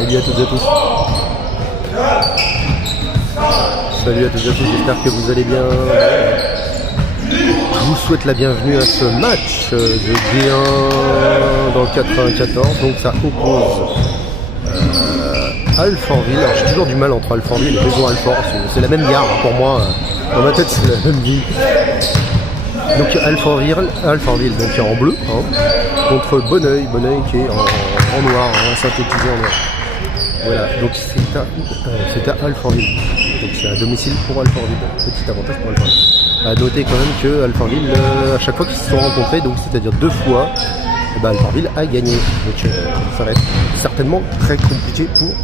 Salut à toutes et à tous. Salut à toutes et à tous, j'espère que vous allez bien. Je vous souhaite la bienvenue à ce match de D1 dans le 94. Donc ça oppose Alfortville. Alors j'ai toujours du mal entre Alfortville et Maison Alfort. C'est la même gare pour moi. Dans ma tête c'est la même ville. Donc Alfortville donc en bleu contre Bonneuil qui est en noir, synthétisé en noir. Voilà, donc c'est à Alfortville. Donc c'est un domicile pour Alfortville. Petit avantage pour Alfortville. À noter quand même que Alfortville, à chaque fois qu'ils se sont rencontrés, donc c'est-à-dire 2 fois, Alfortville a gagné. Donc ça va être certainement très compliqué pour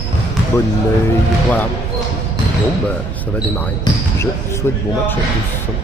Bonneuil. Voilà. Bon ça va démarrer. Je souhaite bon match à tous.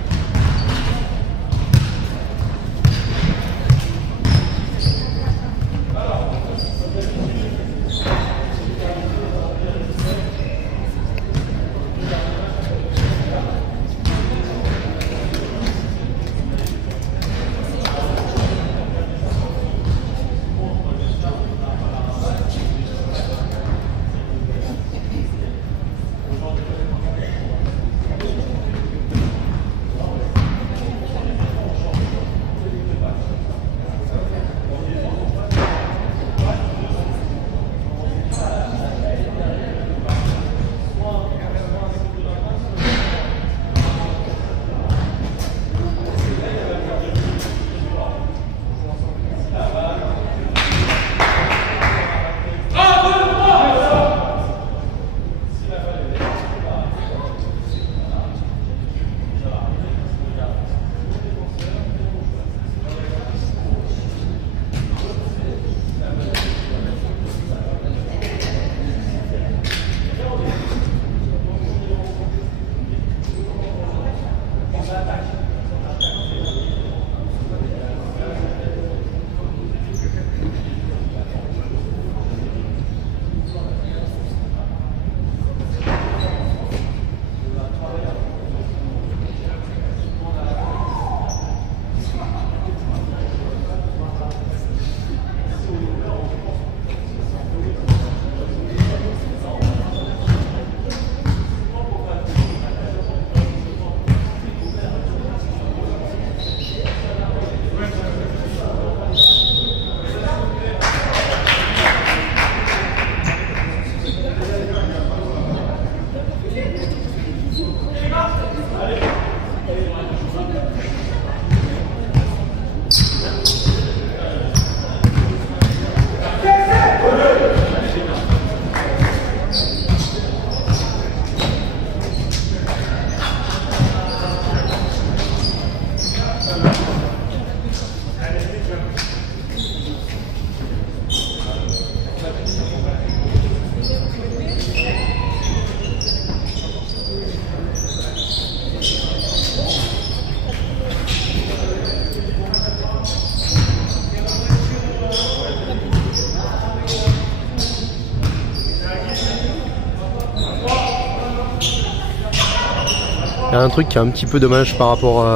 Il y a un truc qui est un petit peu dommage par rapport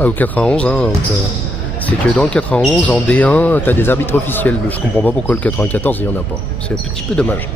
au 91, c'est que dans le 91, en D1, tu as des arbitres officiels. Je comprends pas pourquoi le 94, il n'y en a pas. C'est un petit peu dommage.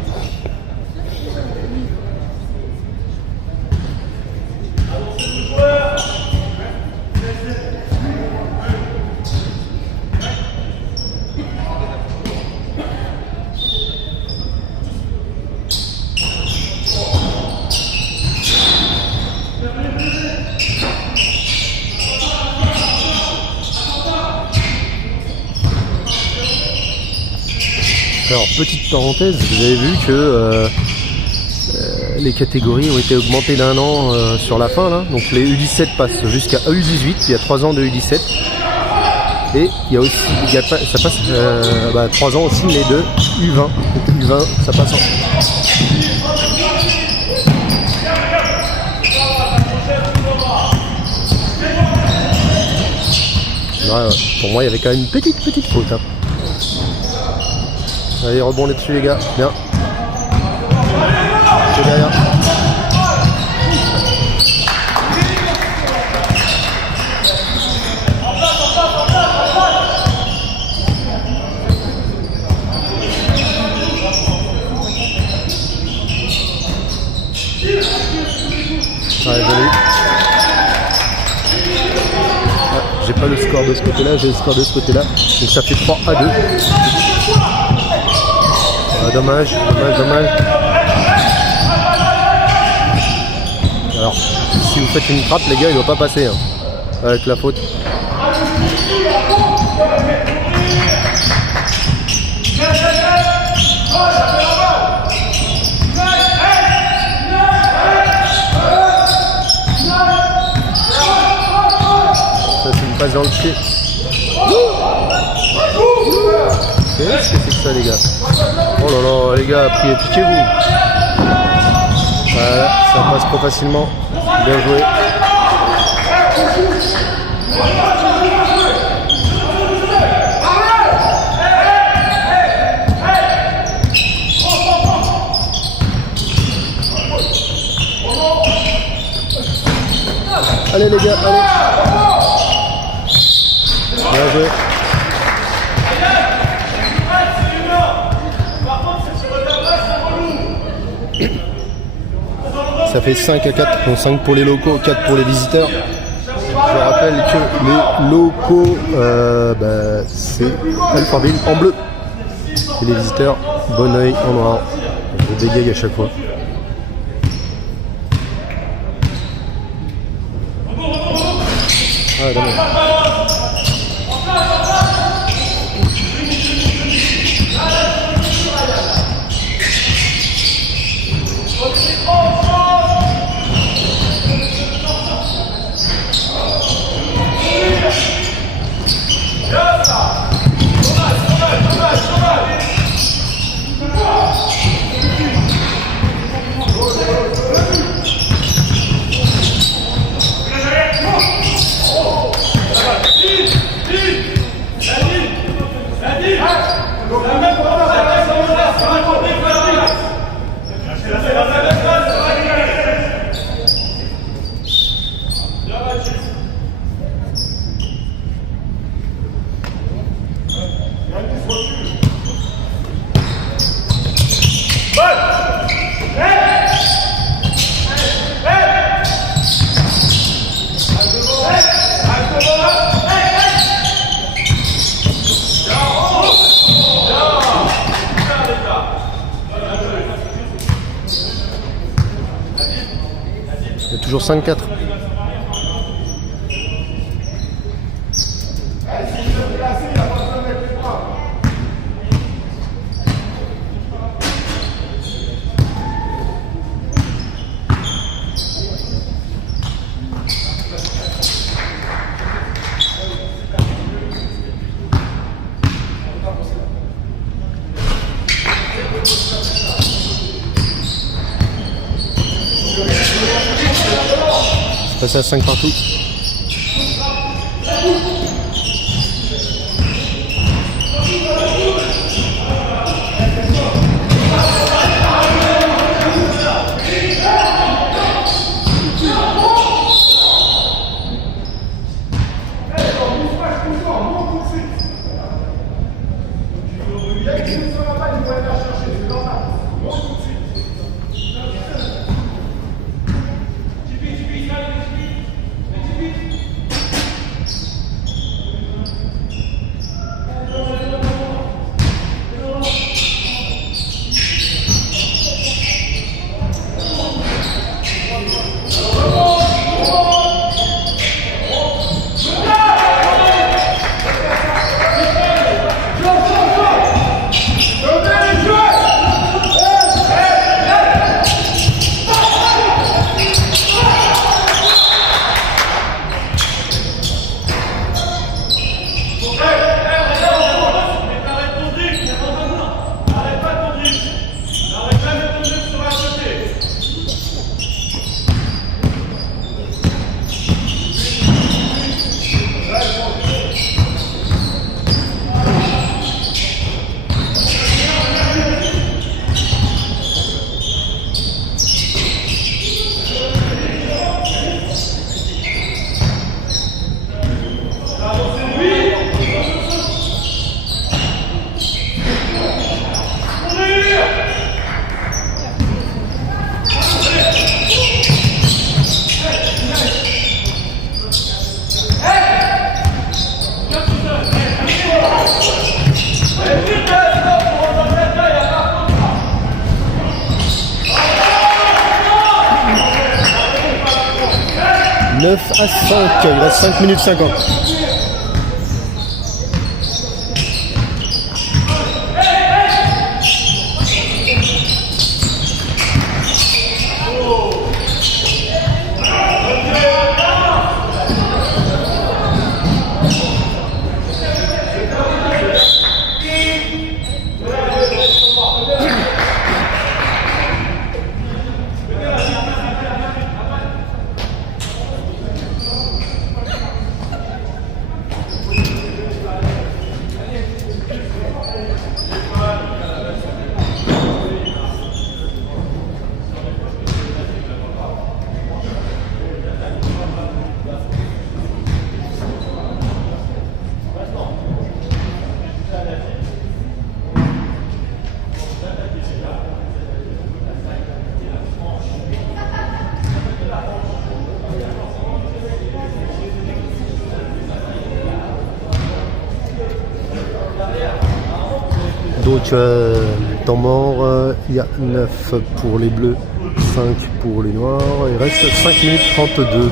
Alors petite parenthèse, vous avez vu que les catégories ont été augmentées d'1 an sur la fin là. Donc les U17 passent jusqu'à U18, il y a 3 ans de U17. Et il y a aussi, ça passe 3 ans aussi les de U20. Donc U20 ça passe en... Ouais, pour moi il y avait quand même une petite faute. Allez, rebond là-dessus les gars, bien. C'est derrière. score de ce côté-là, j'ai le score de ce côté-là. Donc ça fait 3-2. Dommage. Alors, si vous faites une frappe, les gars, il ne doit pas passer hein, avec la faute. Ça, c'est une passe dans le pied. Qu'est-ce que c'est que ça, les gars? Oh là là, les gars, piquez-vous. Voilà, ça passe trop facilement. Bien joué. Allez les gars, allez. Bien joué. Ça fait 5 à 4, donc 5 pour les locaux, 4 pour les visiteurs. Je rappelle que les locaux, c'est Alfortville en bleu. Et les visiteurs, Bonneuil en noir. Je bégaye à chaque fois. Ah, dommage. Il y a toujours 5-4. Passer à 5 partout. 9 à 5. Il reste 5 minutes 50. Donc, temps mort, il y a 9 pour les bleus, 5 pour les noirs. Il reste 5 minutes 32.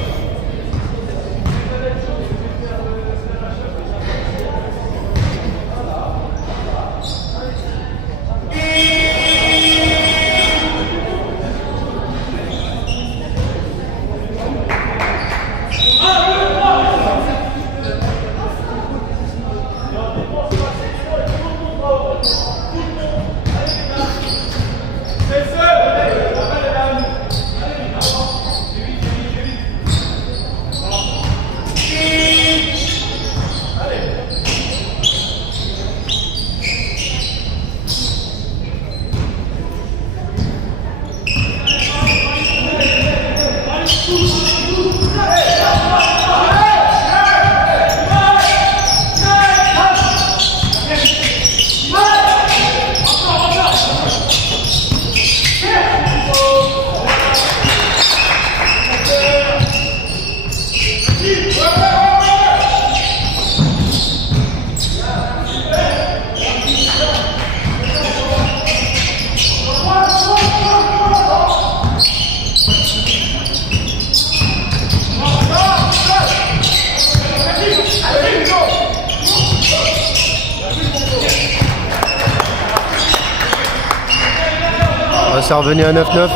C'est revenu à 9-9.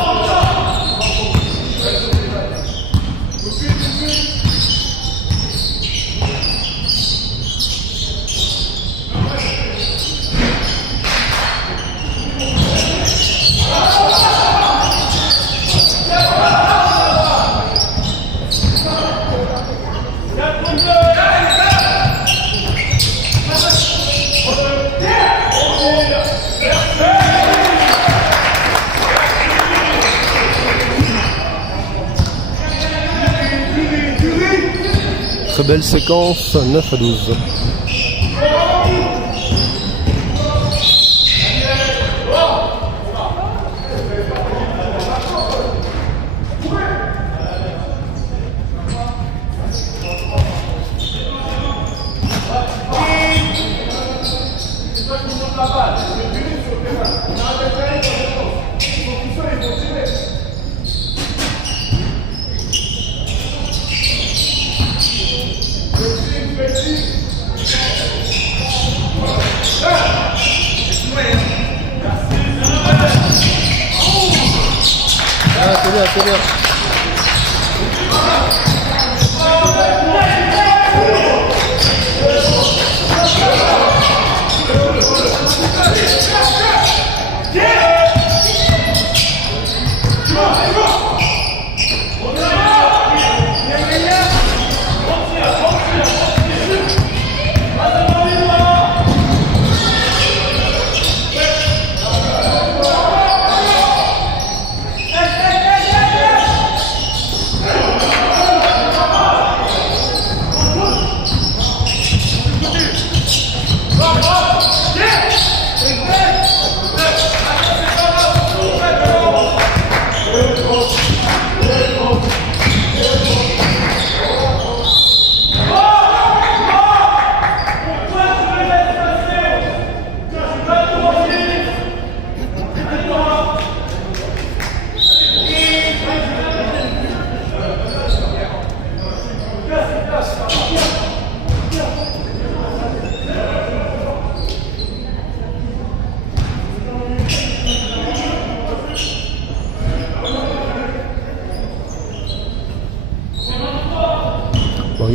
Très belle séquence, 9 à 12. C'est bien.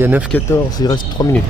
y a 9-14, il reste 3 minutes.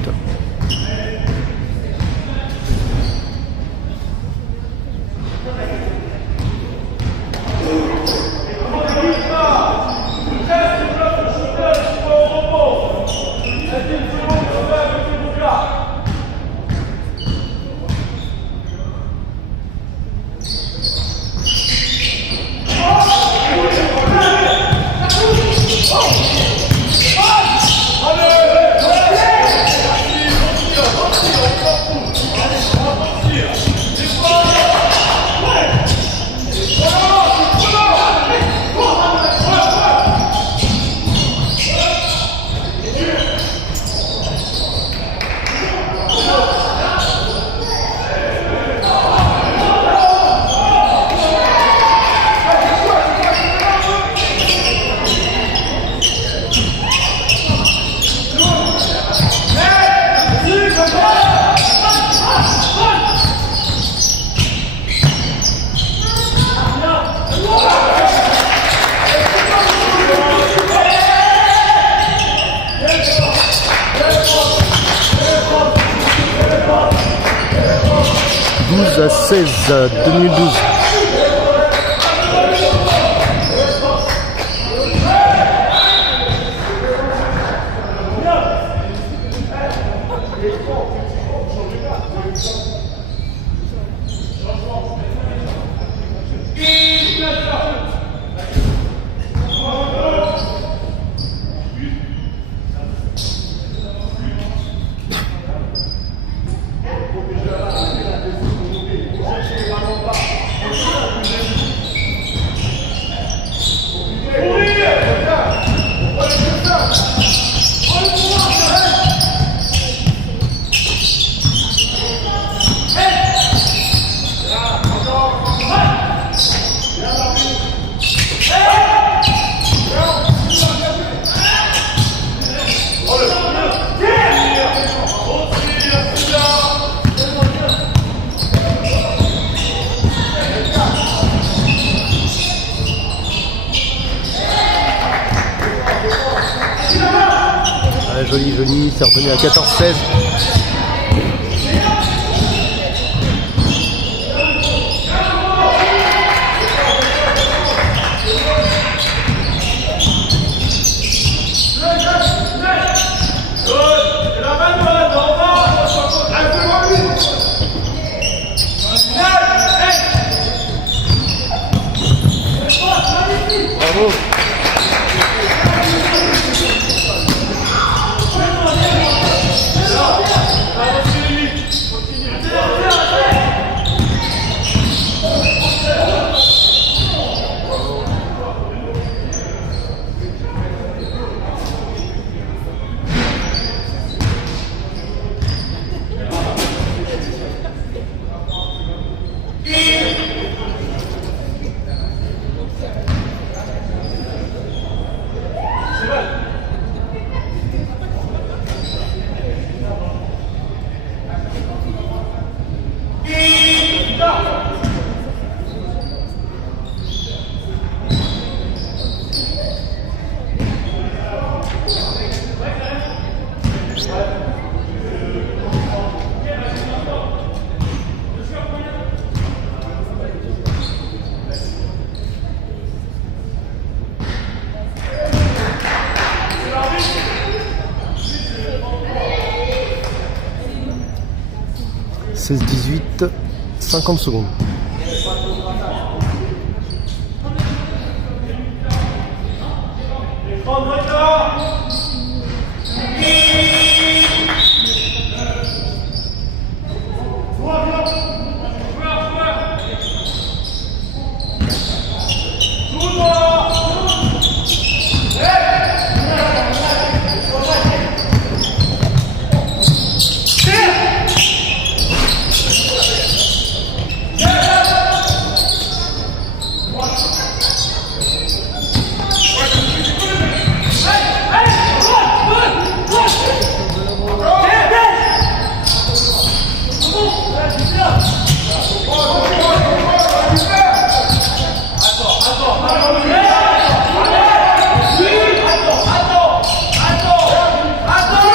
À 16, 2012. Joli, c'est revenu à 14-16. Bravo. 16-18, 50 secondes. Attends!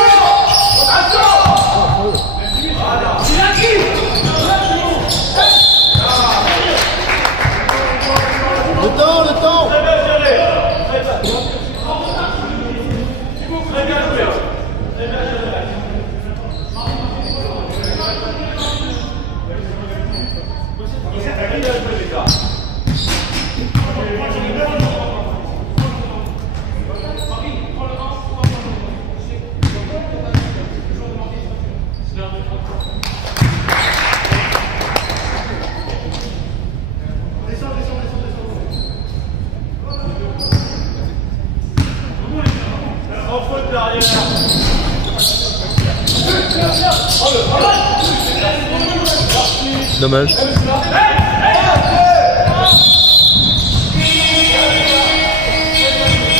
Dommage.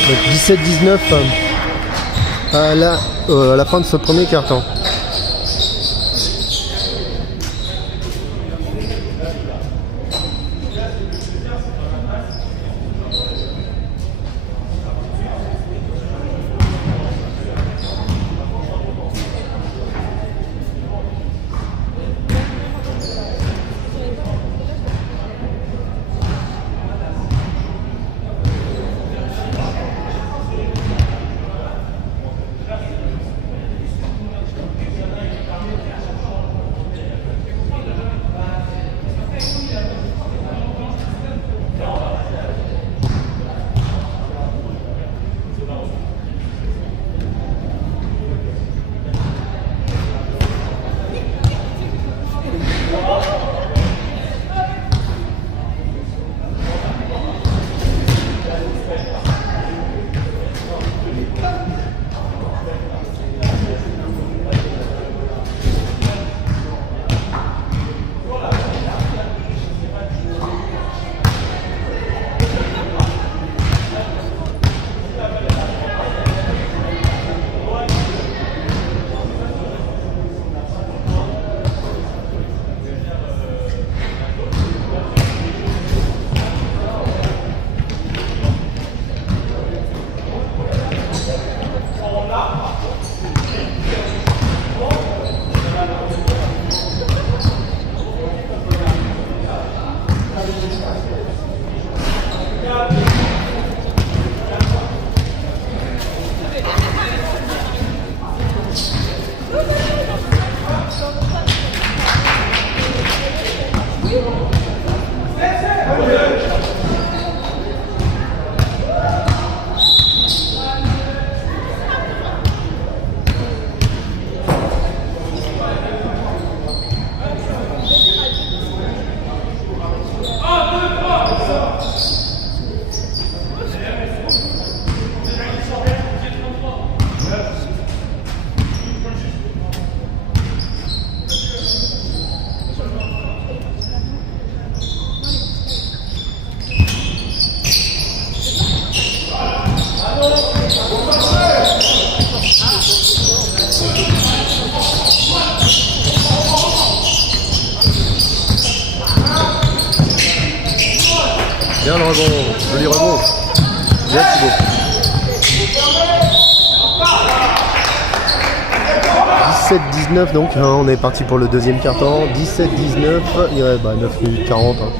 Donc 17-19 à la fin de ce premier quart-temps. Bien le rebond, joli rebond. Bien Thibaut. 17-19 donc, hein, on est parti pour le deuxième quart-temps. 17-19, il reste 9 minutes 40. Hein.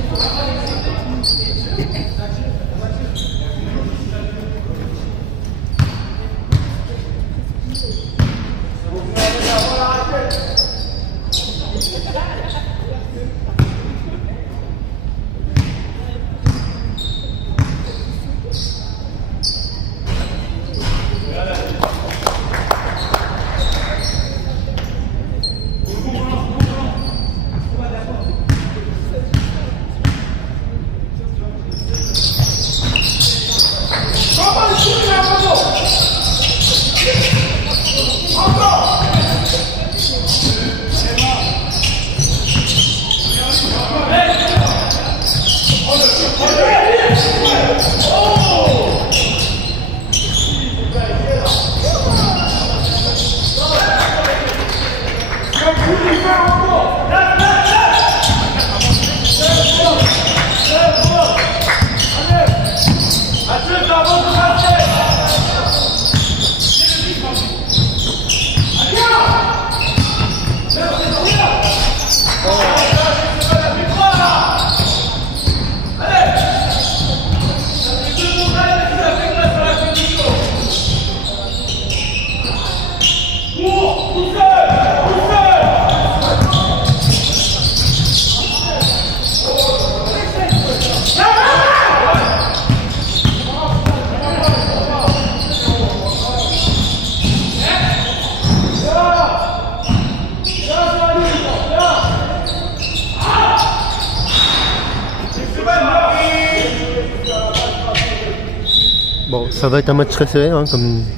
Ça va être un match très serré, hein,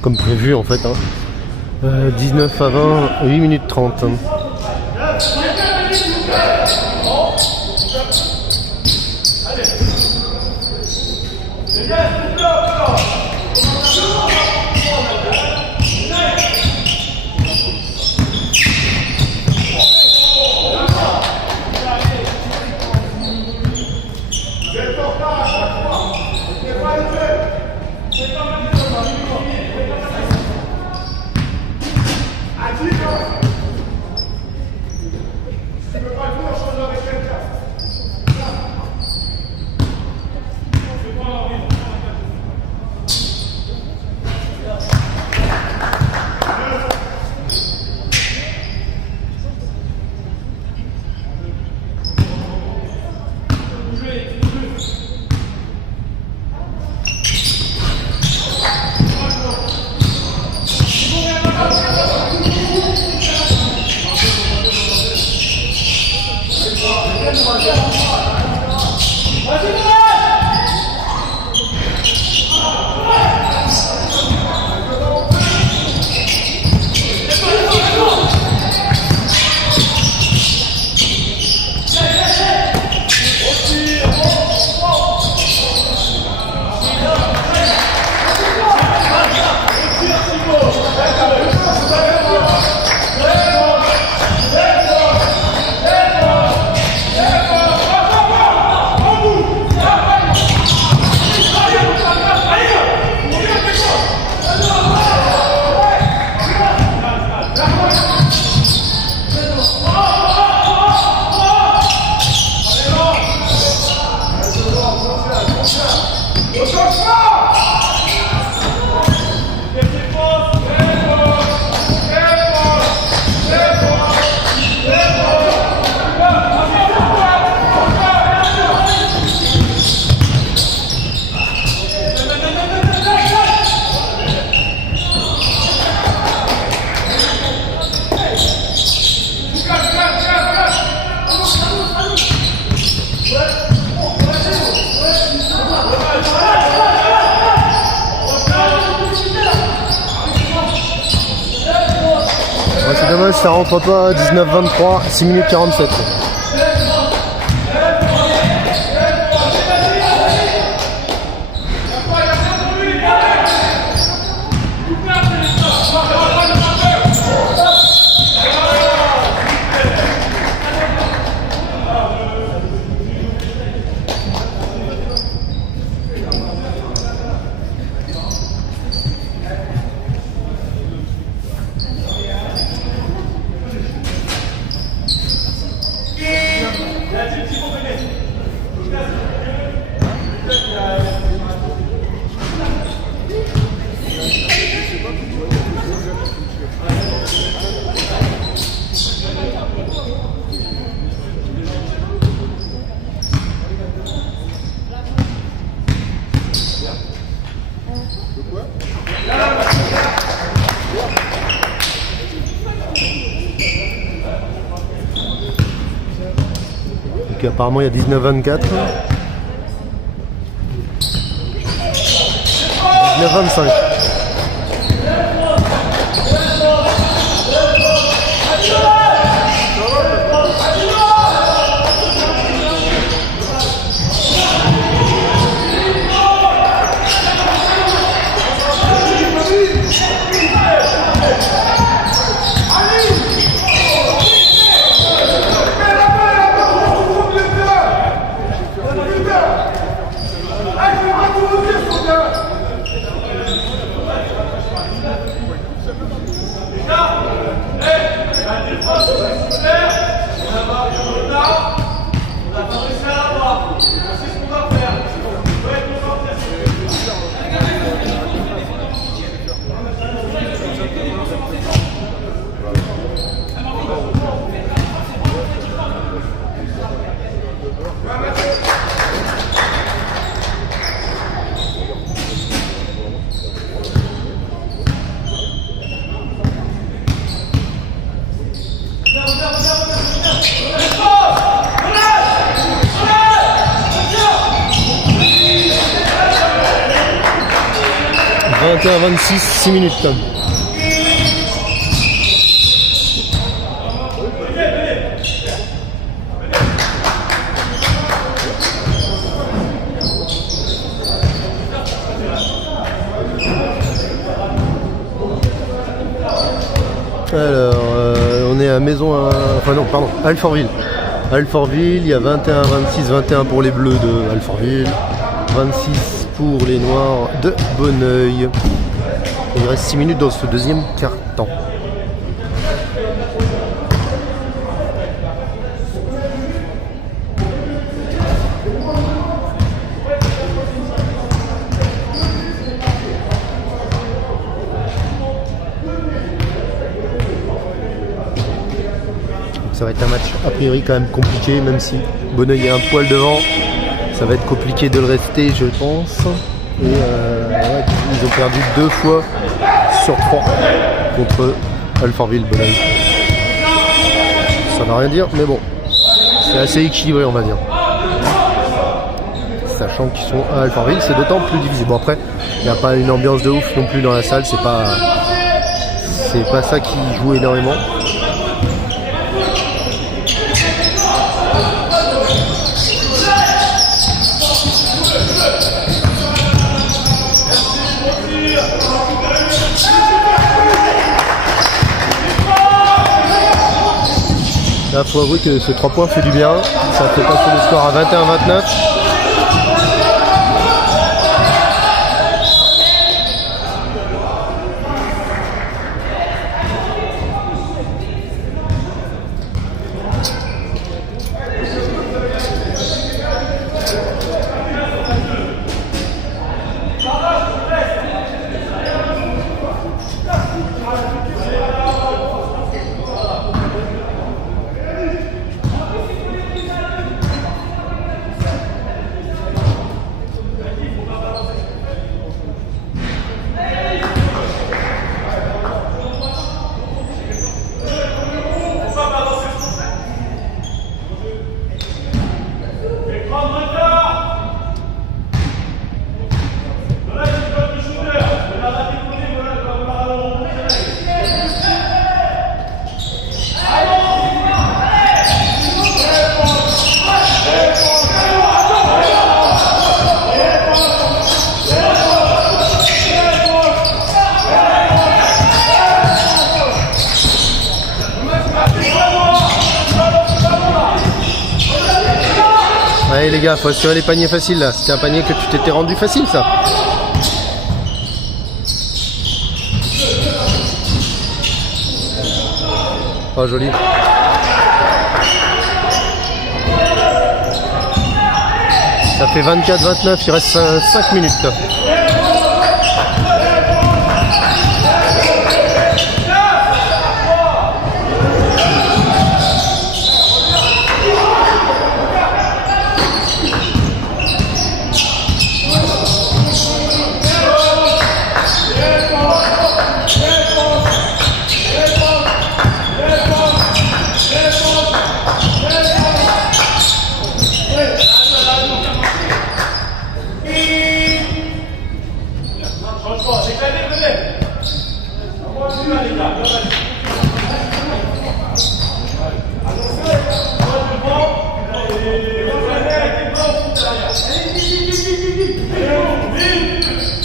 comme prévu en fait. Hein. 19 à 20, 8 minutes 30. C'est dommage, ça rentre pas. 19-23, 6 minutes 47. Donc apparemment il y a 19-24. 19-25. 21-26, 6 minutes. Alors, on est à enfin non, pardon, Alfortville. Alfortville, il y a 21-26, 21 pour les Bleus de Alfortville, 26 pour les Noirs de Bonneuil. Il reste 6 minutes dans ce deuxième quart-temps. Ça va être un match a priori quand même compliqué, même si Bonneuil est un poil devant. Ça va être compliqué de le rester, je pense. Et ouais, ils ont perdu 2 fois sur 3 contre Alfortville Bonneuil. Ça va rien dire, mais bon, c'est assez équilibré, on va dire. Sachant qu'ils sont à Alfortville, c'est d'autant plus difficile. Bon, après, il n'y a pas une ambiance de ouf non plus dans la salle, c'est pas ça qui joue énormément. Là, faut avouer que ce 3 points fait du bien. Ça fait passer le score à 21-29. Allez les gars, faut assurer les paniers faciles là. C'était un panier que tu t'étais rendu facile ça. Oh joli. Ça fait 24-29, il reste 5 minutes.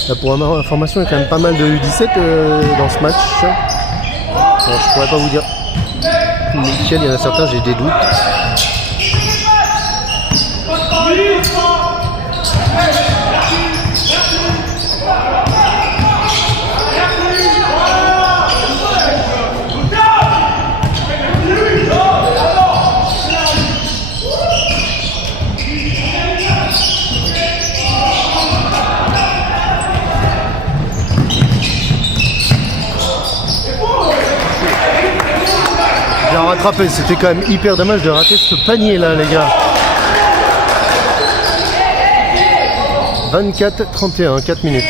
Là, pour information, il y a quand même pas mal de U17 dans ce match. Alors, je pourrais pas vous dire lesquels, il y en a certains, j'ai des doutes. Rattrapé, c'était quand même hyper dommage de rater ce panier là les gars. 24-31, 4 minutes.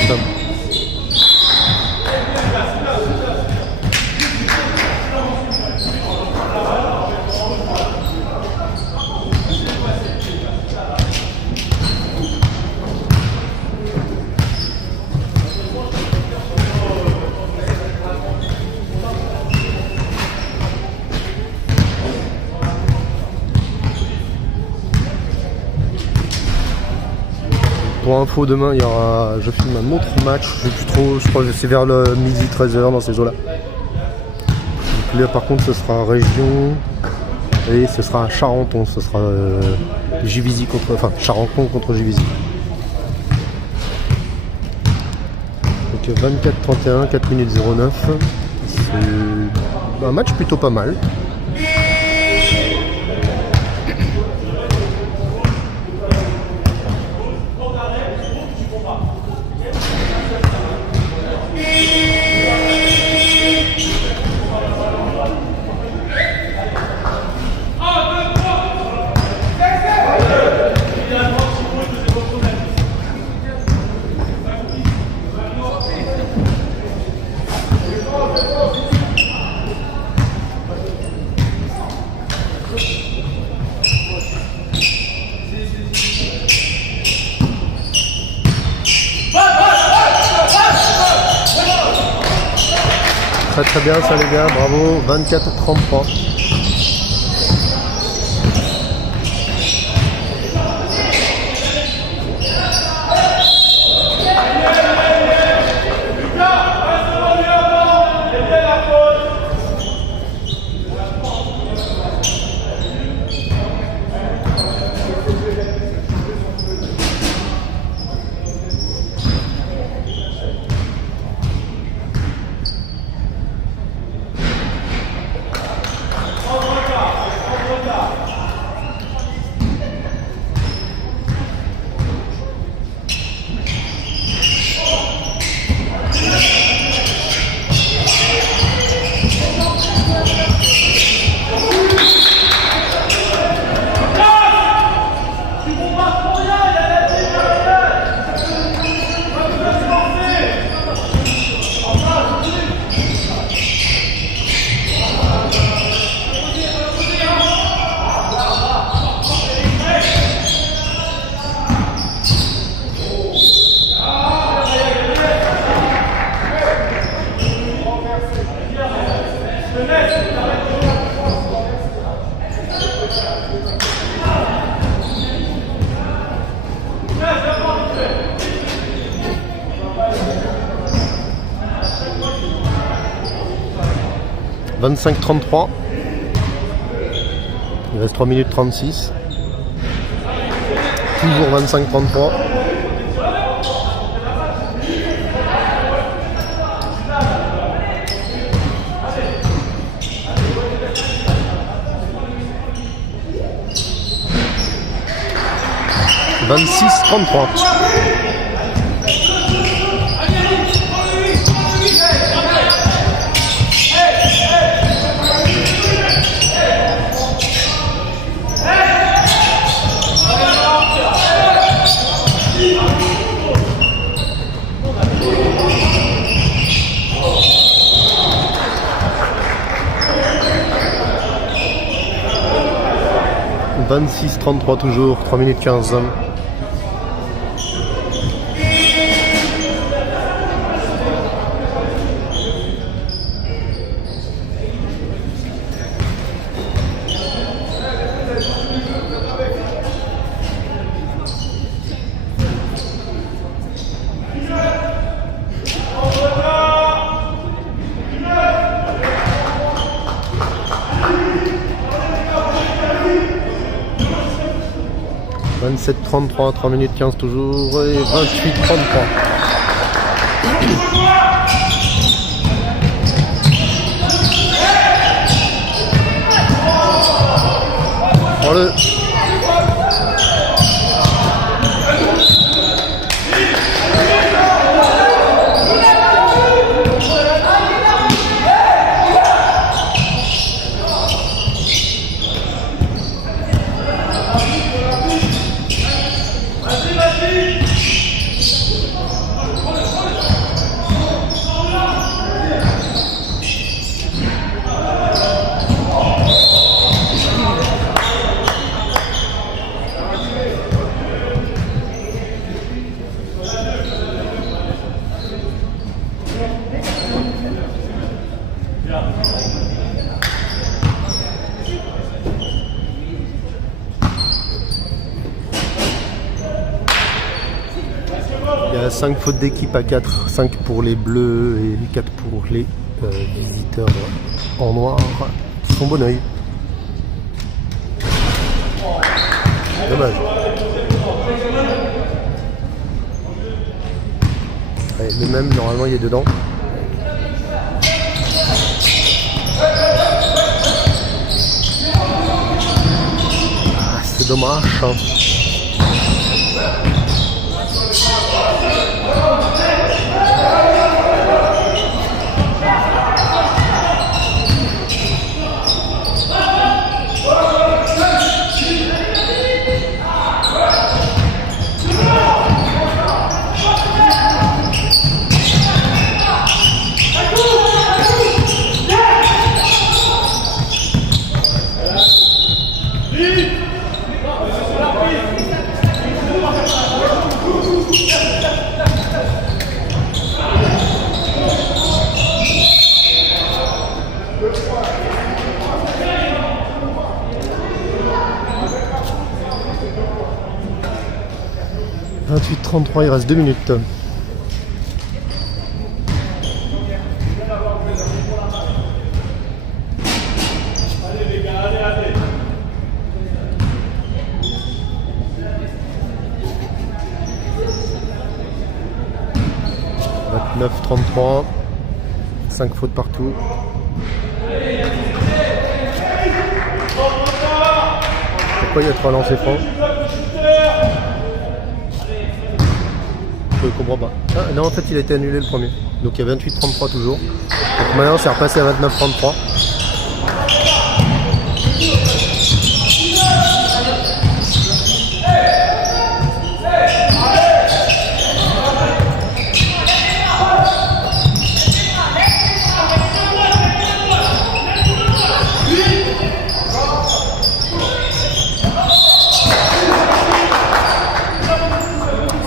Pour info, demain, je filme un autre match, je sais plus trop, je crois que c'est vers le midi, 13h dans ces eaux-là. Donc là, par contre, ce sera région, et ce sera à Charenton, ce sera Charenton contre Givisy. Donc 24-31, 4 minutes 09, c'est un match plutôt pas mal. Très très bien ça les gars, bravo, 24-33. « 25-33 ». Il reste 3 minutes 36. Toujours 25-33. « 26-33 ». « 26-33 toujours, 3 minutes 15. « 27-33, 3 minutes 15 toujours, et 28-33. » Prends-le. 5 fautes d'équipe à 4, 5 pour les bleus et 4 pour les visiteurs en noir. Son bon oeil. Dommage. Allez, le même, normalement il est dedans. Ah, c'est dommage. Hein. 28-33, il reste 2 minutes. « 29-33, 5 fautes partout. Pourquoi il y a 3 lancers francs? Je comprends pas. Ah, non, en fait, il a été annulé le premier. Donc il y a 28-33 toujours. Donc maintenant, c'est repassé à 29-33.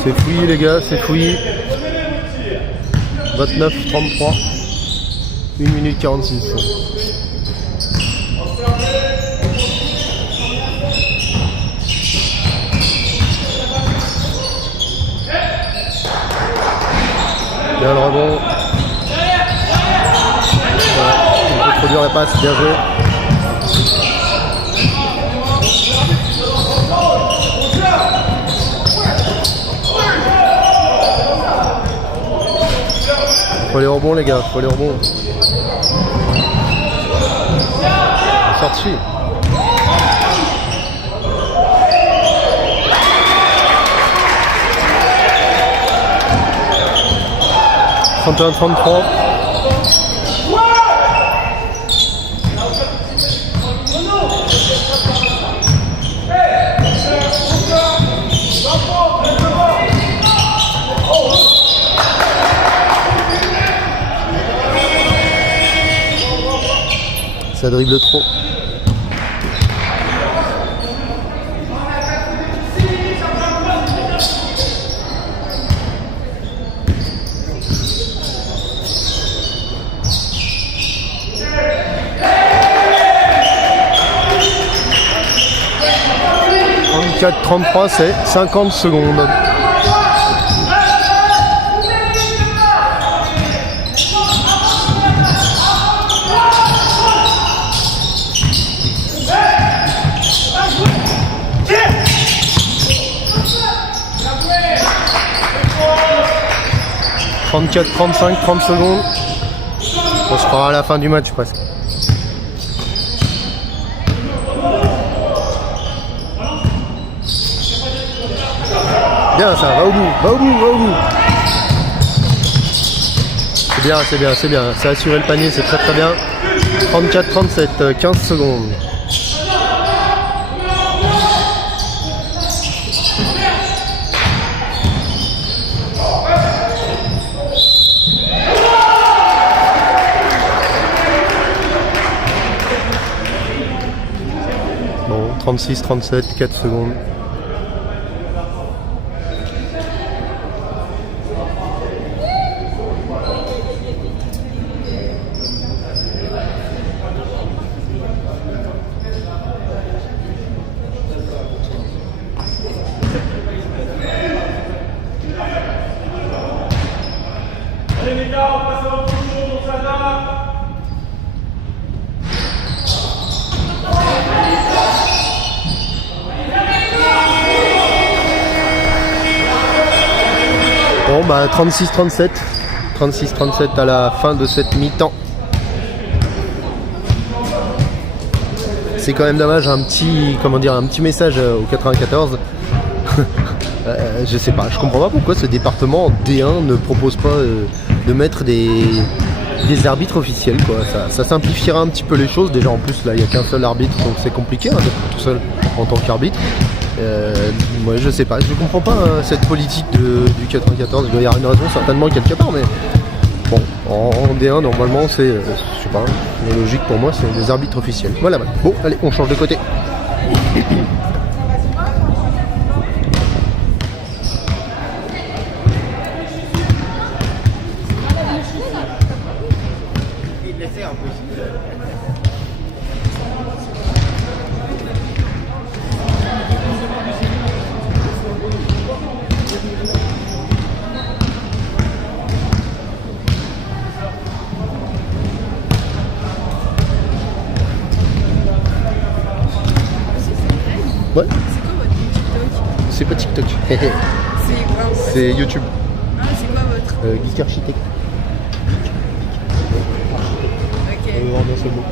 C'est fouillis les gars, c'est fouillis. 29-33. 1 minute 46. Bien le rebond. Ouais, le produire la passe, bien joué. Faut les rebonds les gars, faut les rebonds. Sorti. « 31-33. Ça dribble trop. « 34-33, c'est 50 secondes. « 34, 35, 30 secondes. On se fera à la fin du match presque. Bien ça, va au bout, va au bout, va au bout. C'est bien, c'est bien, c'est bien. C'est assuré le panier, c'est très très bien. 34, 37, 15 secondes. Bon, 36, 37, 4 secondes. Bon bah 36-37. 36-37 à la fin de cette mi-temps. C'est quand même dommage, un petit message au 94. Je sais pas, je comprends pas pourquoi ce département D1 ne propose pas de mettre des arbitres officiels, quoi. Ça simplifiera un petit peu les choses. Déjà en plus là il n'y a qu'un seul arbitre, donc c'est compliqué d'être tout seul en tant qu'arbitre. Moi je sais pas, je comprends pas cette politique du 94. Il doit y avoir une raison certainement quelque part, mais bon, en D1 normalement c'est, je sais pas, la logique pour moi c'est des arbitres officiels. Voilà, bon allez on change de côté. Ouais. C'est quoi votre TikTok? C'est pas TikTok. C'est quoi? C'est YouTube. Ah, c'est quoi votre? Geek Architect. Ok. En un seul mot.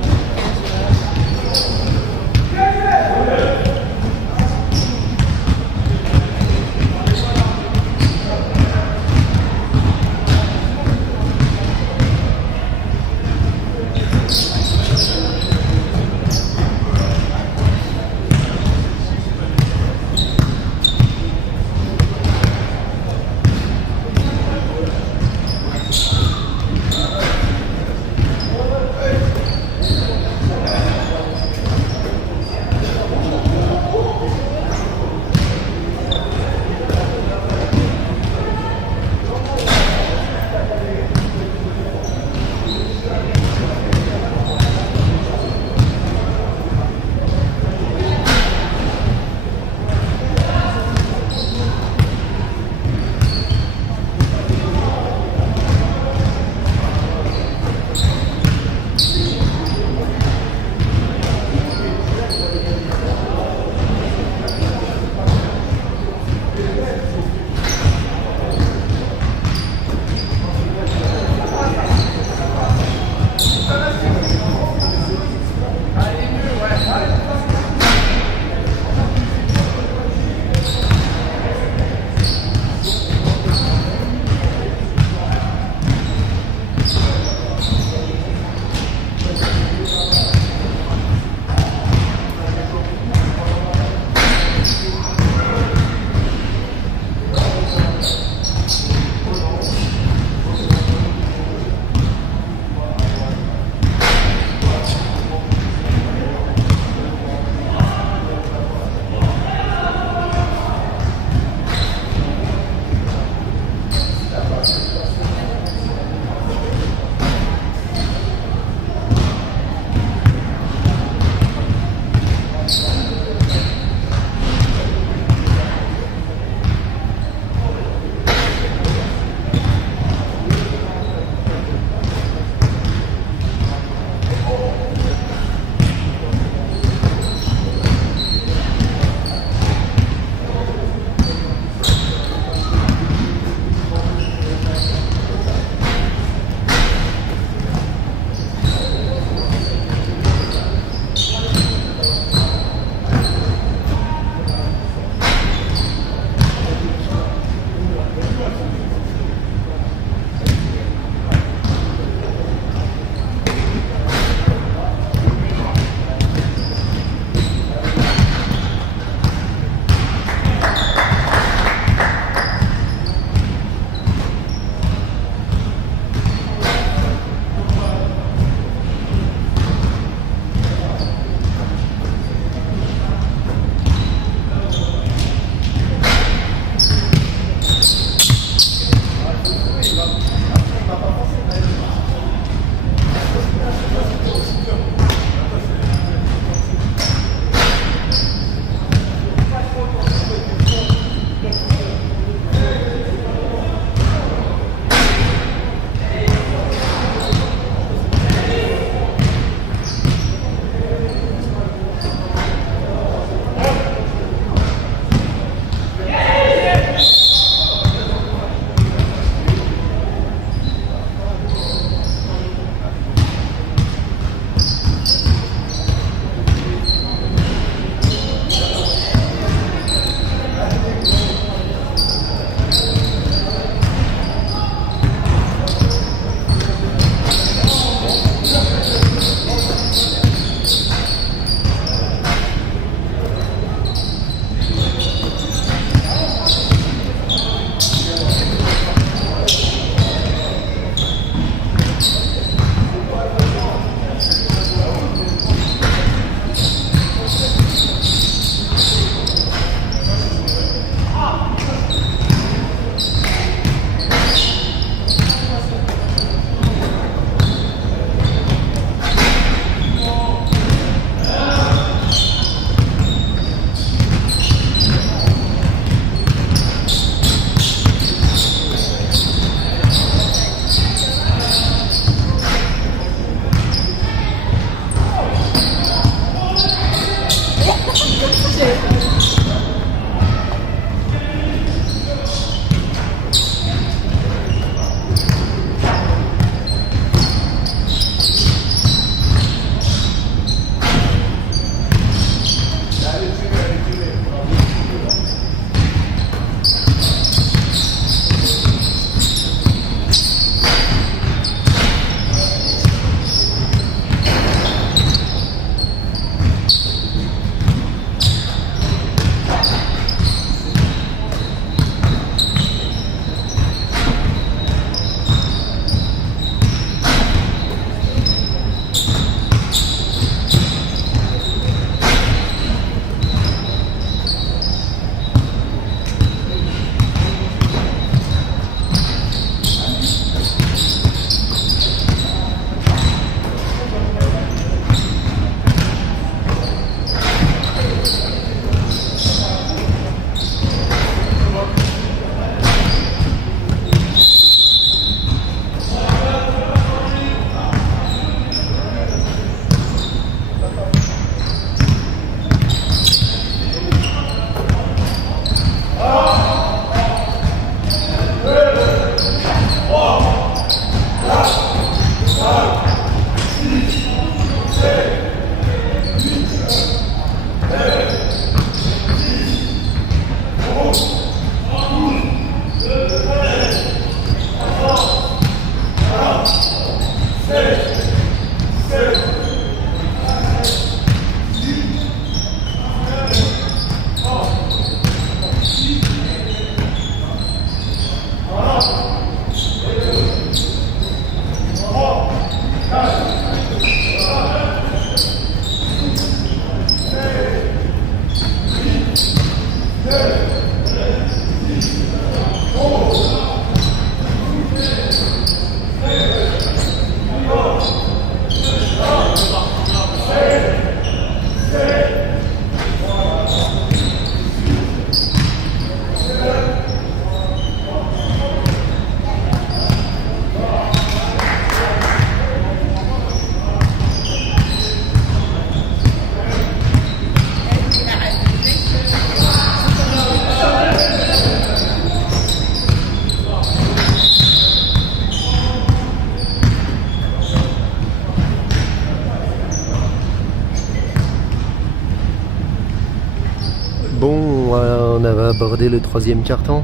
Bon, on avait abordé le troisième quart-temps.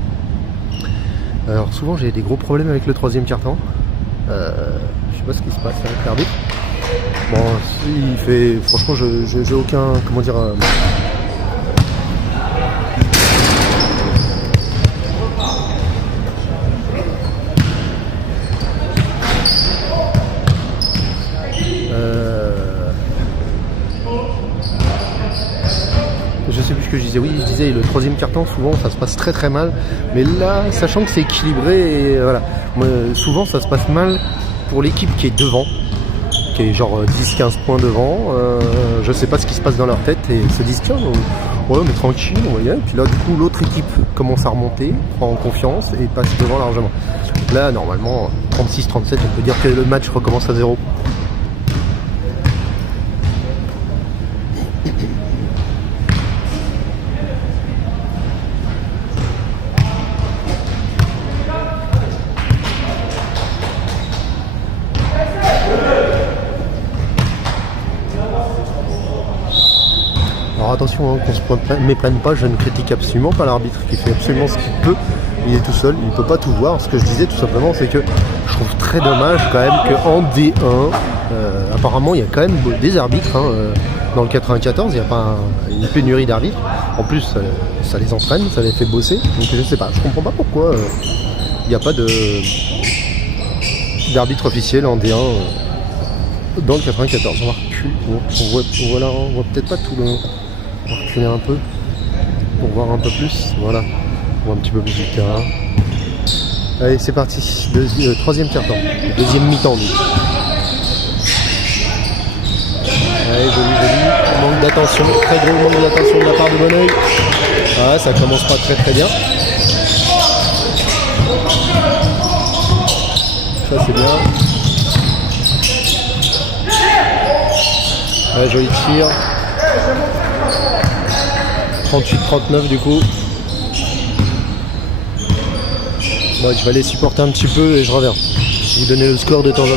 Alors souvent j'ai des gros problèmes avec le troisième quart-temps. Je sais pas ce qui se passe avec l'arbitre. Bon, il fait... Franchement, j'ai aucun... Comment dire... Je sais plus ce que je disais. Oui, je disais le troisième quart-temps, souvent ça se passe très très mal. Mais là, sachant que c'est équilibré, et voilà. Moi, souvent ça se passe mal pour l'équipe qui est devant, qui est genre 10-15 points devant. Je sais pas ce qui se passe dans leur tête et se disent tiens, ouais, mais tranquille, on va y aller. Et puis là, du coup, l'autre équipe commence à remonter, prend confiance et passe devant largement. Là, normalement, 36-37, on peut dire que le match recommence à 0. Alors attention, hein, qu'on se méprenne pas, je ne critique absolument pas l'arbitre qui fait absolument ce qu'il peut. Il est tout seul, il ne peut pas tout voir. Ce que je disais tout simplement, c'est que je trouve très dommage quand même qu'en D1, apparemment il y a quand même des arbitres. Dans le 94, il n'y a pas une pénurie d'arbitres. En plus, ça les entraîne, ça les fait bosser. Donc je sais pas, je comprends pas pourquoi il n'y a pas d'arbitre officiel en D1 dans le 94. On va reculer, on voit peut-être pas tout le... On va reculer un peu pour voir un peu plus. Voilà, on voit un petit peu plus du terrain. Allez, c'est parti. Troisième quart-temps, deuxième mi-temps. Allez, joli. Manque d'attention, très gros manque d'attention de la part de Bonneuil. Ah, ça commence pas très bien. Ça c'est bien. Ouais, joli tir. 38-39 du coup. Bon, je vais aller supporter un petit peu et je reviens. Je vais vous donner le score de temps en temps.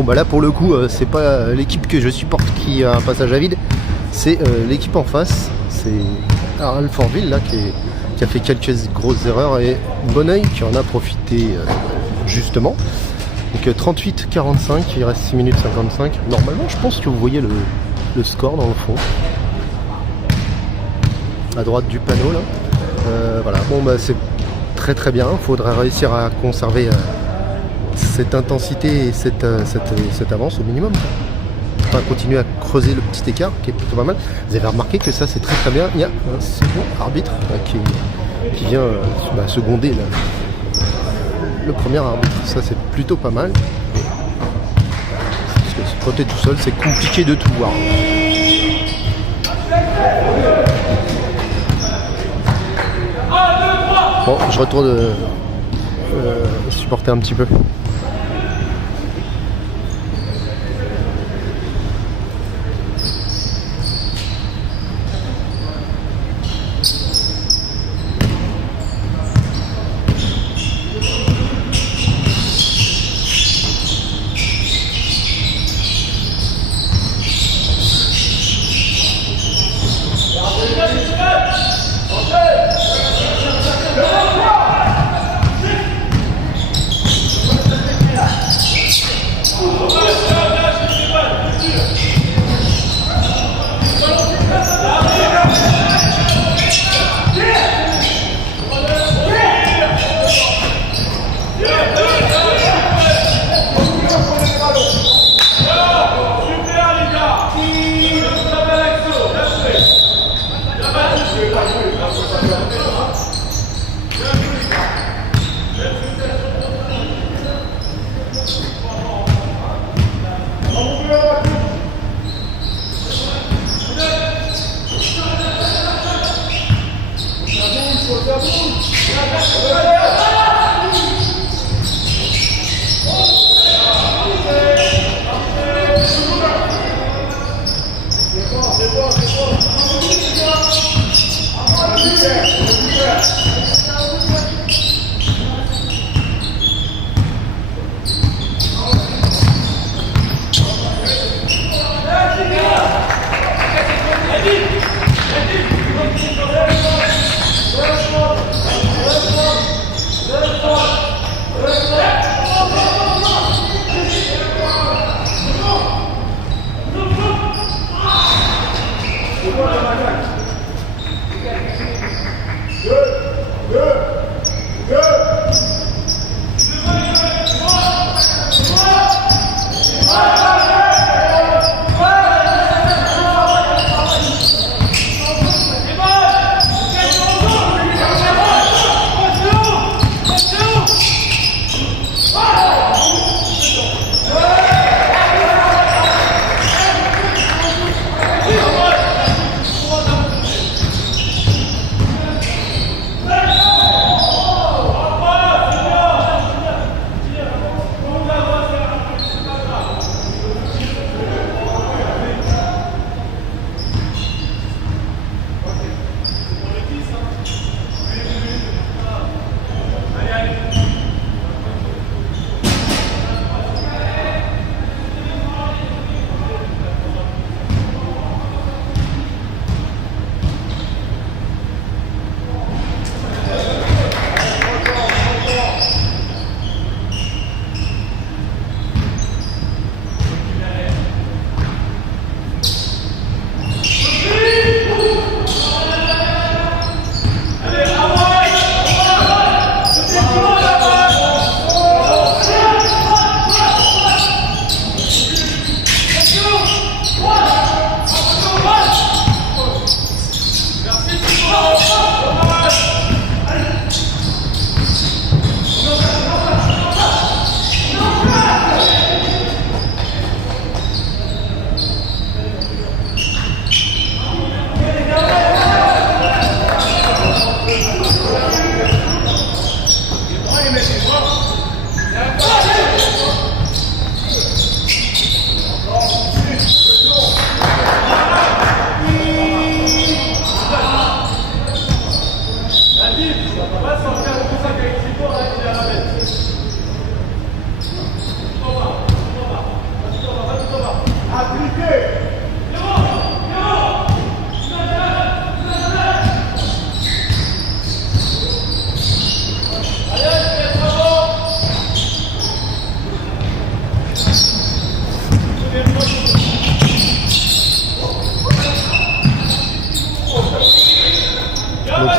Bon bah là pour le coup c'est pas l'équipe que je supporte qui a un passage à vide, c'est l'équipe en face, c'est Alfortville là qui a fait quelques grosses erreurs et Bonneuil qui en a profité justement. Donc 38-45, il reste 6 minutes 55. Normalement je pense que vous voyez le score dans le fond. À droite du panneau là. Voilà, bon bah c'est très très bien, il faudra réussir à conserver cette intensité et cette avance au minimum. Enfin, continuer à creuser le petit écart qui est plutôt pas mal. Vous avez remarqué que ça c'est très très bien. Il y a un second arbitre qui vient seconder là, le premier arbitre. Ça c'est plutôt pas mal. Parce que quand tu es tout seul, c'est compliqué de tout voir. Bon, je retourne supporter un petit peu.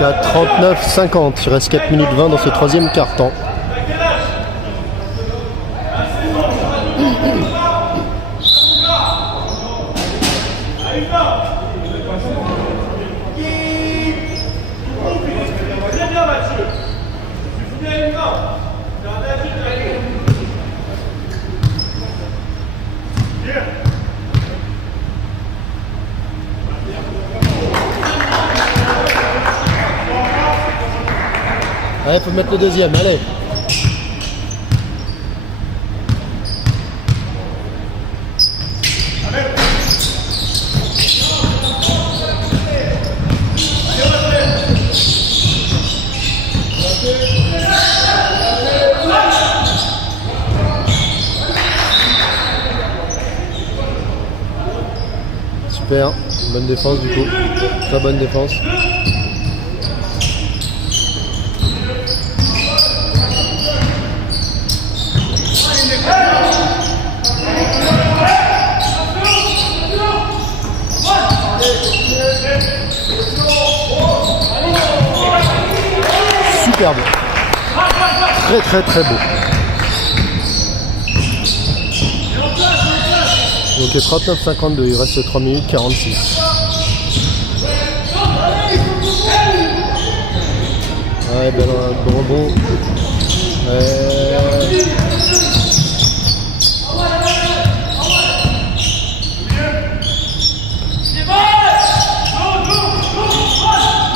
match à 39-50. Il reste 4 minutes 20 dans ce troisième quart-temps. Allez, faut mettre le deuxième, allez. Super, bonne défense du coup, très bonne défense. Superbe, très beau. Donc 39-52, il reste 3 minutes 46. Ouais, bon rebond.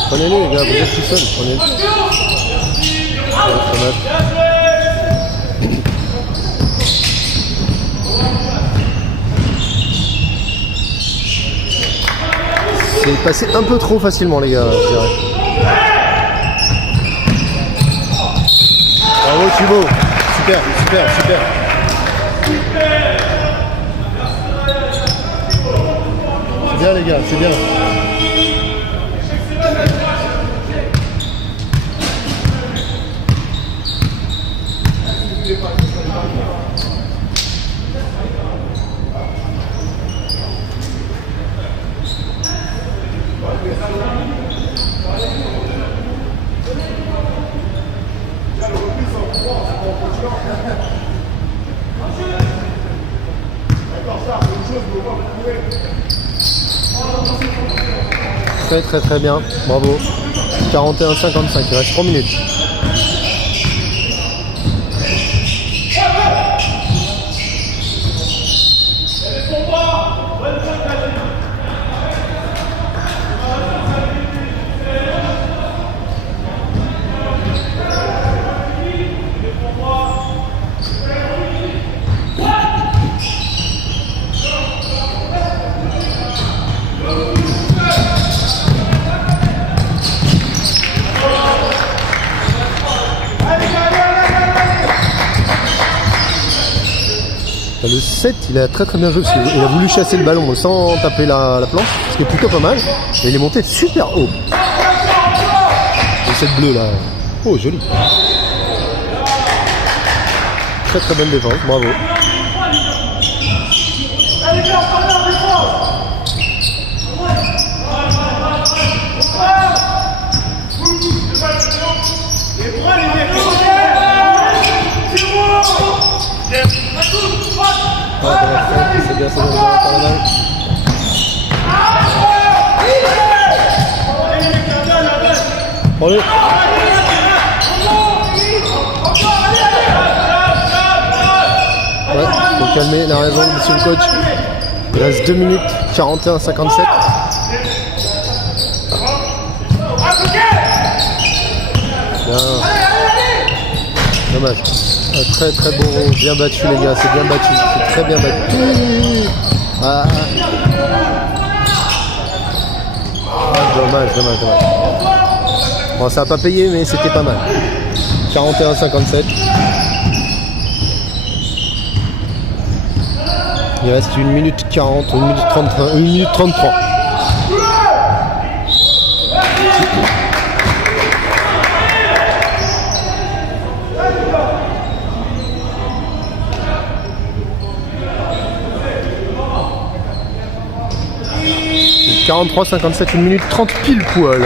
Prenez-le les gars, vous êtes tout seuls, prenez-le. C'est passé un peu trop facilement les gars, je dirais. Bravo Thibaut, super. C'est bien les gars, c'est bien. Très bien, bravo. 41-55, il reste 3 minutes. Le 7, il a très bien joué parce qu'il a voulu chasser le ballon sans taper la planche, ce qui est plutôt pas mal. Et il est monté super haut. Le 7 bleu là. Oh, joli. Très bonne défense, bravo. C'est bien, Allez. Ouais, faut calmer, il a raison, monsieur le coach. Il reste 2 minutes 41-57. Bien. Dommage. Très beau, bien battu les gars, c'est bien battu, c'est très bien battu. Dommage. Bon, ça n'a pas payé, mais c'était pas mal. 41-57. Il reste 1 minute 40, 1 minute 33, 1 minute 33. « 43-57, 1 minute 30 pile poil.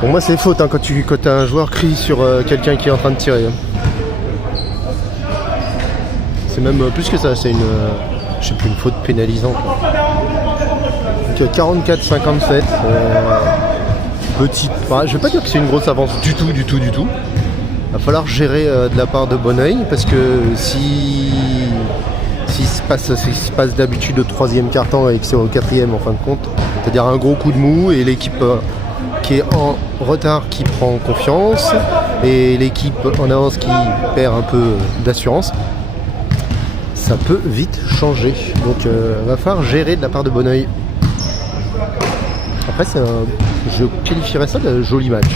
Pour moi c'est faute hein, quand un joueur crie sur quelqu'un qui est en train de tirer. C'est même plus que ça, c'est une, je sais plus, une faute pénalisante. Donc 44-57. Petite, je vais pas dire que c'est une grosse avance du tout. Va falloir gérer de la part de Bonneuil parce que s'il se passe d'habitude au troisième quart-temps et que c'est au quatrième en fin de compte, c'est-à-dire un gros coup de mou et l'équipe qui est en retard qui prend confiance et l'équipe en avance qui perd un peu d'assurance, ça peut vite changer. Donc va falloir gérer de la part de Bonneuil. Après je qualifierais ça de joli match.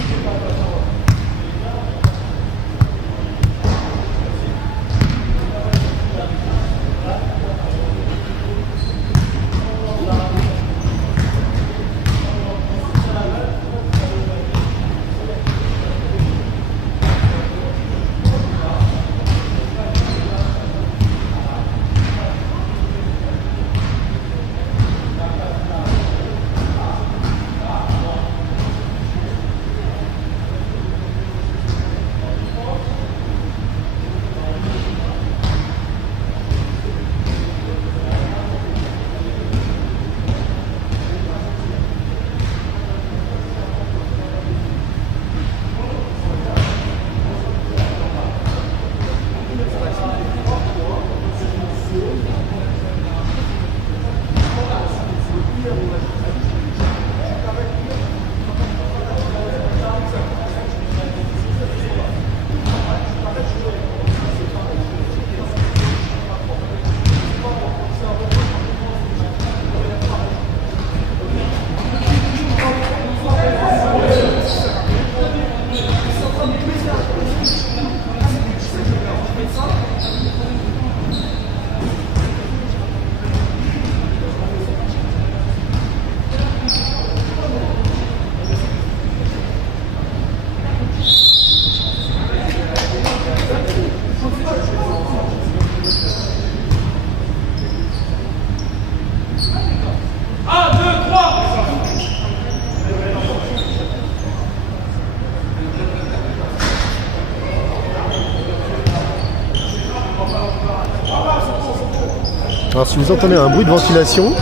Alors si vous entendez un bruit de ventilation,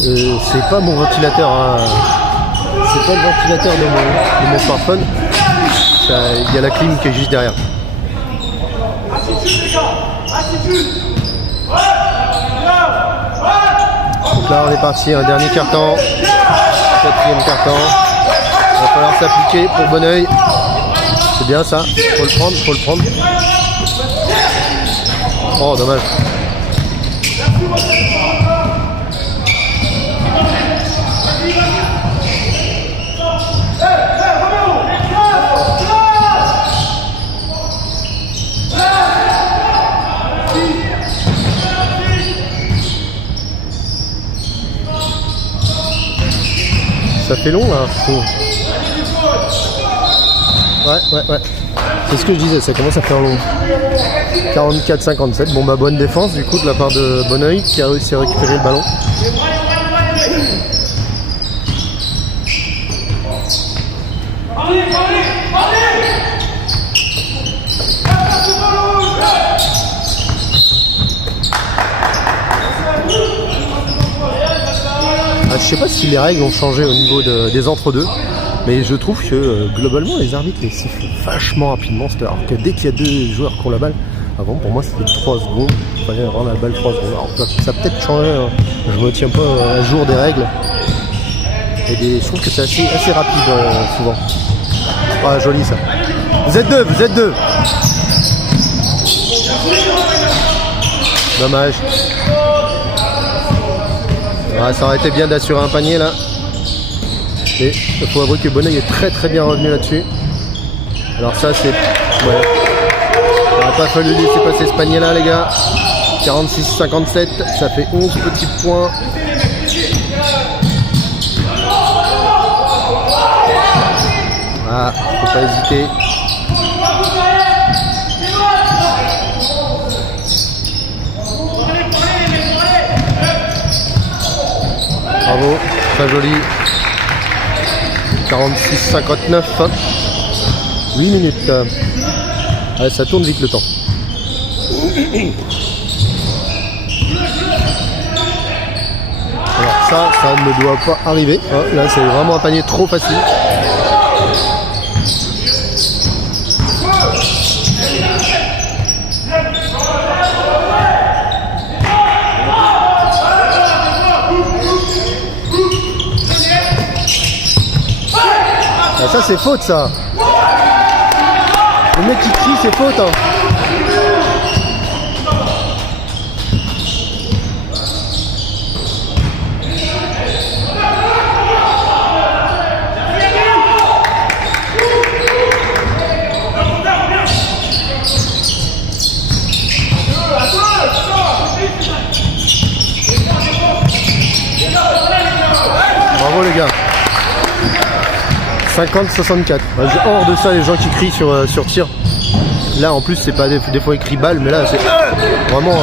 c'est pas mon ventilateur, hein. C'est pas le ventilateur de mon smartphone. Il y a la clim qui est juste derrière. Donc là on est parti, un dernier carton, quatrième carton. Il va falloir s'appliquer pour Bonneuil. C'est bien ça, faut le prendre, faut le prendre. Oh dommage. Ça fait long là, je trouve. Ouais. C'est ce que je disais, ça commence à faire long. 44-57. Bon bah bonne défense du coup de la part de Bonneuil qui a réussi à récupérer le ballon. Je sais pas si les règles ont changé au niveau des entre-deux, mais je trouve que globalement les arbitres les sifflent vachement rapidement. Alors que dès qu'il y a deux joueurs qui ont la balle, avant pour moi c'était 3 secondes, il fallait avoir la balle 3 secondes. Alors ça a peut-être changé, hein. Je me tiens pas à jour des règles. Et je trouve que c'est assez rapide souvent. Ah joli ça. Vous êtes deux. Dommage. Ouais, ça aurait été bien d'assurer un panier là. Et il faut avouer que Bonneuil est très bien revenu là-dessus. Alors ça c'est... Ouais. Il n'aurait pas fallu laisser passer ce panier là les gars. 46-57, ça fait 11 petits points. Ah, faut pas hésiter. Bravo, très joli. 46-59. 8 minutes. Allez, ça tourne vite le temps. Alors ça ne doit pas arriver. Hein. Là, c'est vraiment un panier trop facile. Ça c'est faute ça. Le mec qui crie c'est faute hein. Bravo les gars. 50-64. Hors de ça, les gens qui crient sur tir. Là, en plus, c'est pas des fois écrit balle, mais là, c'est vraiment.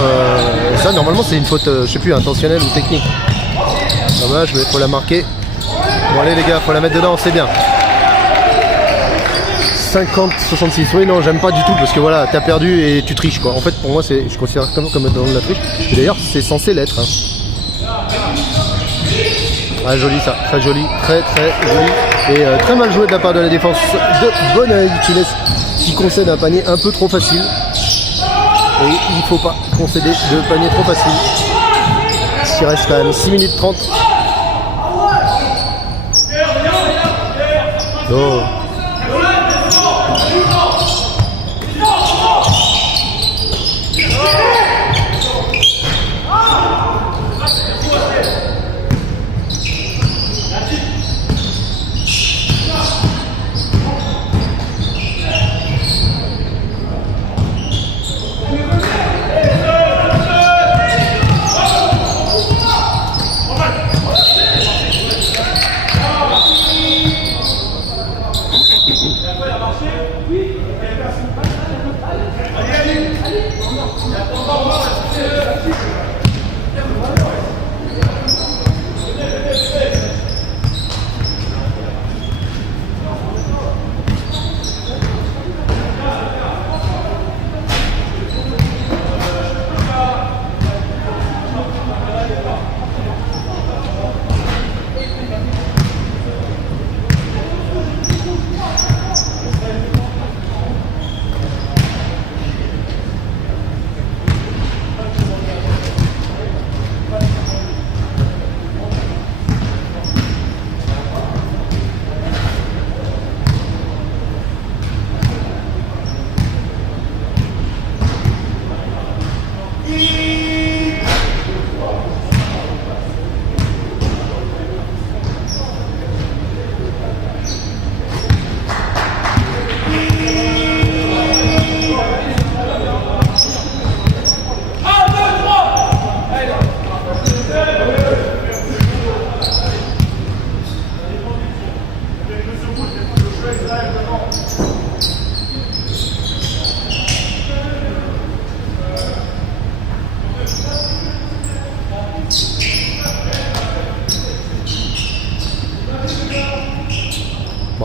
Ça, normalement, c'est une faute, je sais plus, intentionnelle ou technique. Dommage, mais faut la marquer. Bon, allez, les gars, faut la mettre dedans, c'est bien. 50-66. Oui, non, j'aime pas du tout parce que voilà, t'as perdu et tu triches quoi. En fait, pour moi, je considère comme dans la triche. Et d'ailleurs, c'est censé l'être. Hein. Ah, joli ça, très joli, très joli. Et très mal joué de la part de la défense de Bonneuil qui concède un panier un peu trop facile. Et il ne faut pas concéder de panier trop facile. Il reste quand même 6 minutes 30. Oh.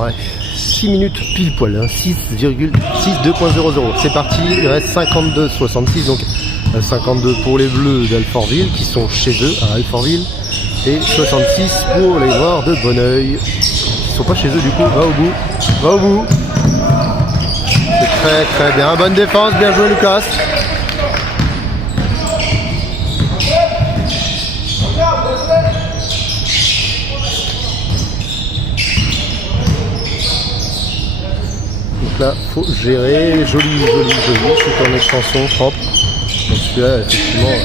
Ouais, 6 minutes pile poil, hein, 6,62.00. C'est parti, il reste 52-66, donc 52 pour les Bleus d'Alfortville qui sont chez eux à Alfortville et 66 pour les Noirs de Bonneuil qui sont pas chez eux du coup. Va au bout, va au bout. C'est très très bien, bonne défense, bien joué Lucas. Donc là, faut gérer, joli, c'est en extension, propre. Donc celui-là, effectivement.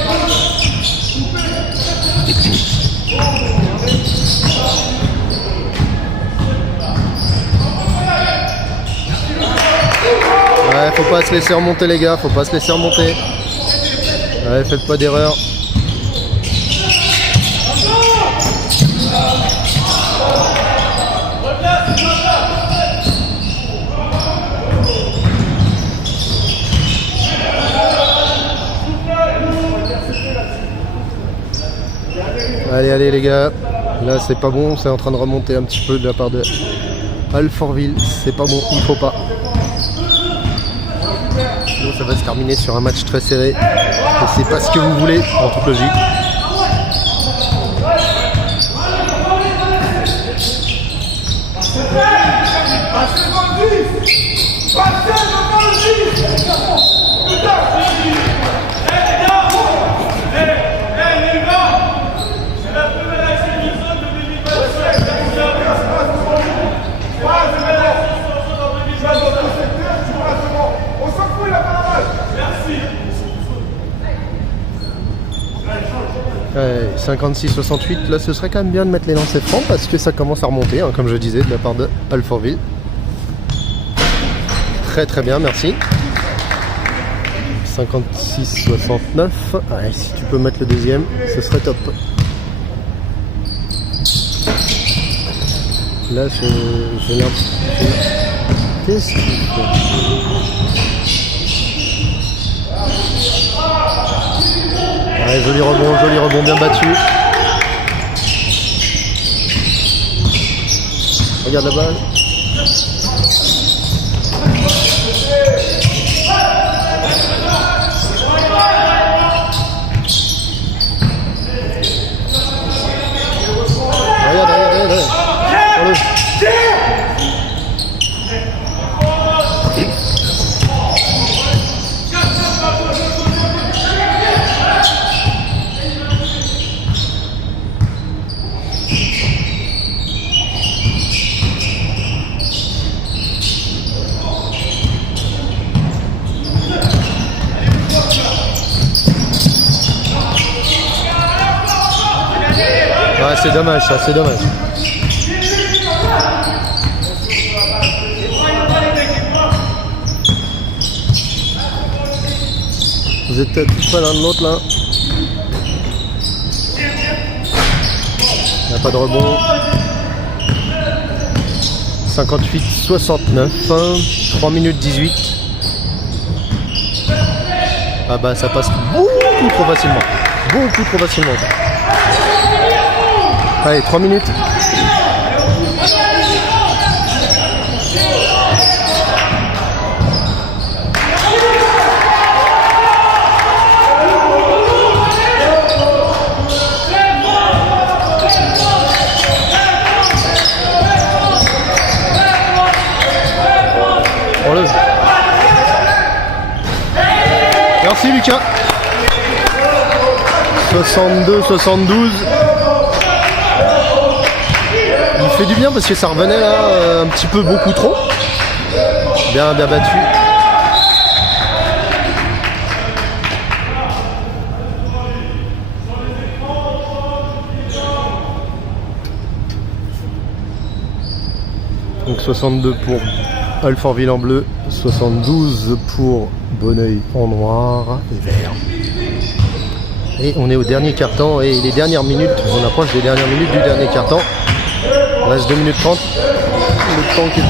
Ouais, faut pas se laisser remonter les gars, faut pas se laisser remonter. Ouais, faites pas d'erreur. Allez, allez les gars, là c'est pas bon, c'est en train de remonter un petit peu de la part de Alfortville, c'est pas bon, il faut pas. Sinon ça va se terminer sur un match très serré, et c'est pas ce que vous voulez en toute logique. Ouais, 56-68, là ce serait quand même bien de mettre les lancers francs parce que ça commence à remonter, hein, comme je disais, de la part de Alfortville. Très très bien, merci. 56-69, ouais, si tu peux mettre le deuxième, ce serait top. Là j'ai l'impression... Qu'est-ce qu'il fait ? Ouais, joli rebond bien battu. Regarde la balle. Regarde. Ouais, c'est dommage ça, c'est dommage. Vous êtes tous pas l'un de l'autre là. Il n'y a pas de rebond. 58-69, 3 minutes 18. Ah bah ça passe beaucoup trop facilement. Beaucoup trop facilement. Allez, 3 minutes. Enlève. Merci Lucas. 62-72. Il fait du bien parce que ça revenait là un petit peu beaucoup trop. Bien battu. Donc 62 pour Alfortville en bleu, 72 pour Bonneuil en noir et vert. Et on est au dernier quart-temps et les dernières minutes, on approche des dernières minutes du dernier quart-temps. Il reste 2 minutes 30. Le temps qui...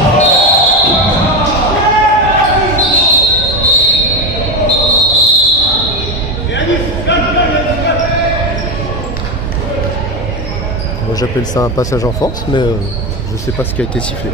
Moi j'appelle ça un passage en force, mais je sais pas ce qui a été sifflé.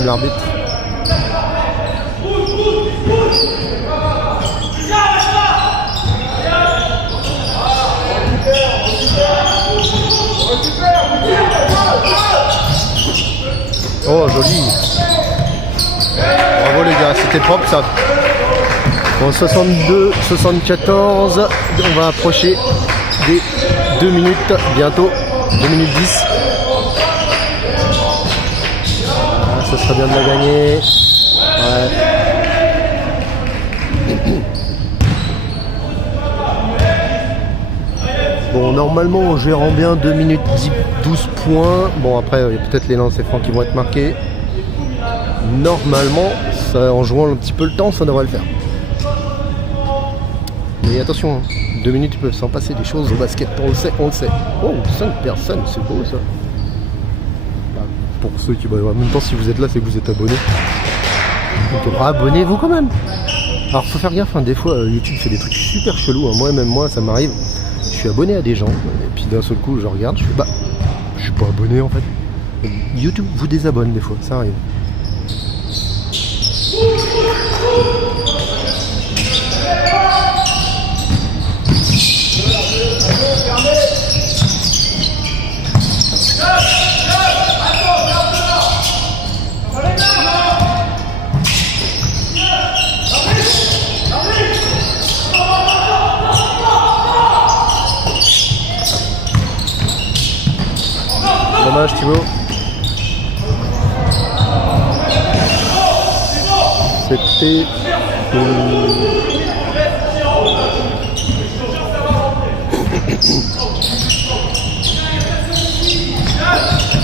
Madame l'arbitre. Oh, joli. Bravo les gars, c'était propre ça. En 62, 74, on va approcher des 2 minutes bientôt, 2 minutes 10. Ah, ça serait bien de la gagner. Ouais. Bon, normalement en gérant bien 2 minutes 10, 12 points. Bon, après il y a peut-être les lancers francs qui vont être marqués. Normalement, ça, en jouant un petit peu le temps, ça devrait le faire. Mais attention, hein, 2 minutes, ils peuvent s'en passer des choses au basket, on le sait, on le sait. Oh, 5 personnes, c'est beau ça. Pour ceux qui, en même temps, si vous êtes là, c'est que vous êtes abonnés. Donc, abonnez-vous quand même. Alors, faut faire gaffe, hein, des fois, YouTube fait des trucs super chelous. Hein. Moi, même moi, ça m'arrive. Je suis abonné à des gens, et puis d'un seul coup, je regarde, je fais, bah, je suis pas abonné en fait. YouTube vous désabonne des fois, ça arrive. Dommage Thibaut. C'était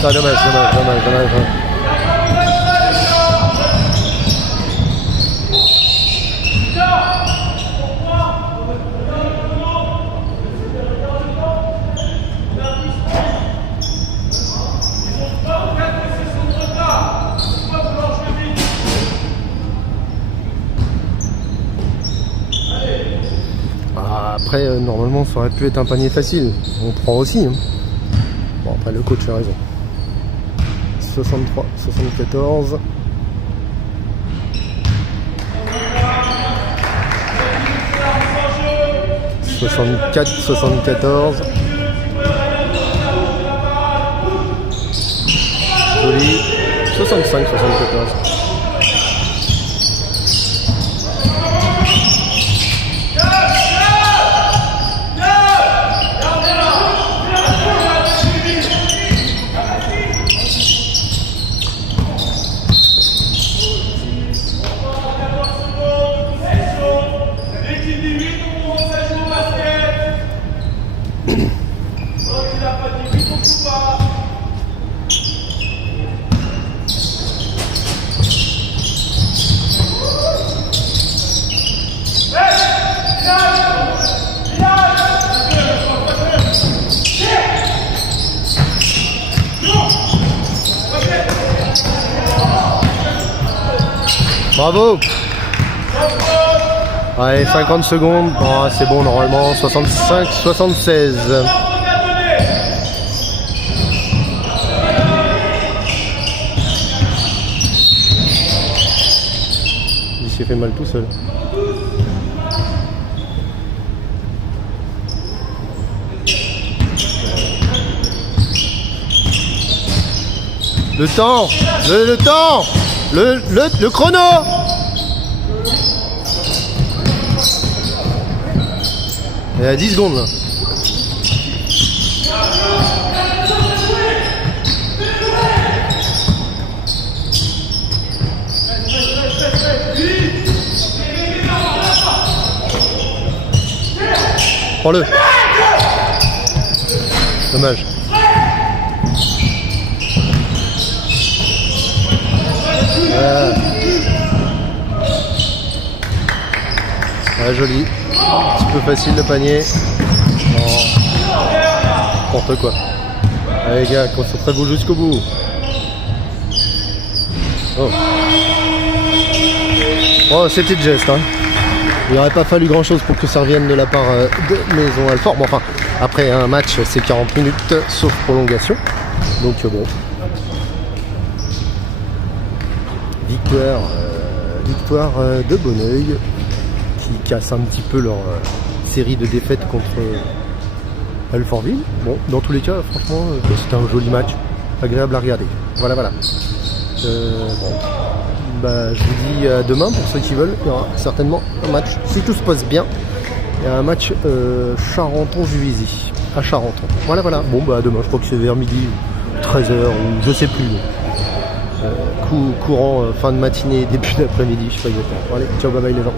ah, dommage. Après, normalement, ça aurait pu être un panier facile. On prend aussi. Hein. Bon, après, le coach a raison. 63, 74. « 64, 74. Joli. 65, 74. Bravo. Allez, 50 secondes. Oh, c'est bon normalement. 65, 76. Il s'est fait mal tout seul. Le temps, le temps, le chrono. Il y a 10 secondes là. Prends-le. Dommage. Ah, joli. Un petit peu facile le panier. Oh. N'importe quoi. Allez les gars, concentrez-vous jusqu'au bout. Oh, oh c'était de geste. Hein. Il n'aurait pas fallu grand chose pour que ça revienne de la part de Maison Alfort. Bon, enfin, après un match, c'est 40 minutes, sauf prolongation. Donc bon. Victoire de Bonneuil qui casse un petit peu leur série de défaites contre Alfortville. Bon, dans tous les cas, franchement, c'était un joli match, agréable à regarder. Voilà. Bon. Bah, je vous dis à demain pour ceux qui veulent. Il y aura certainement un match, si tout se passe bien, il y a un match Charenton-Juvisy à Charenton. Voilà. Bon, bah, à demain, je crois que c'est vers midi, 13h ou je sais plus. Courant fin de matinée, début d'après-midi, je sais pas exactement. Allez, ciao, bye bye les gens.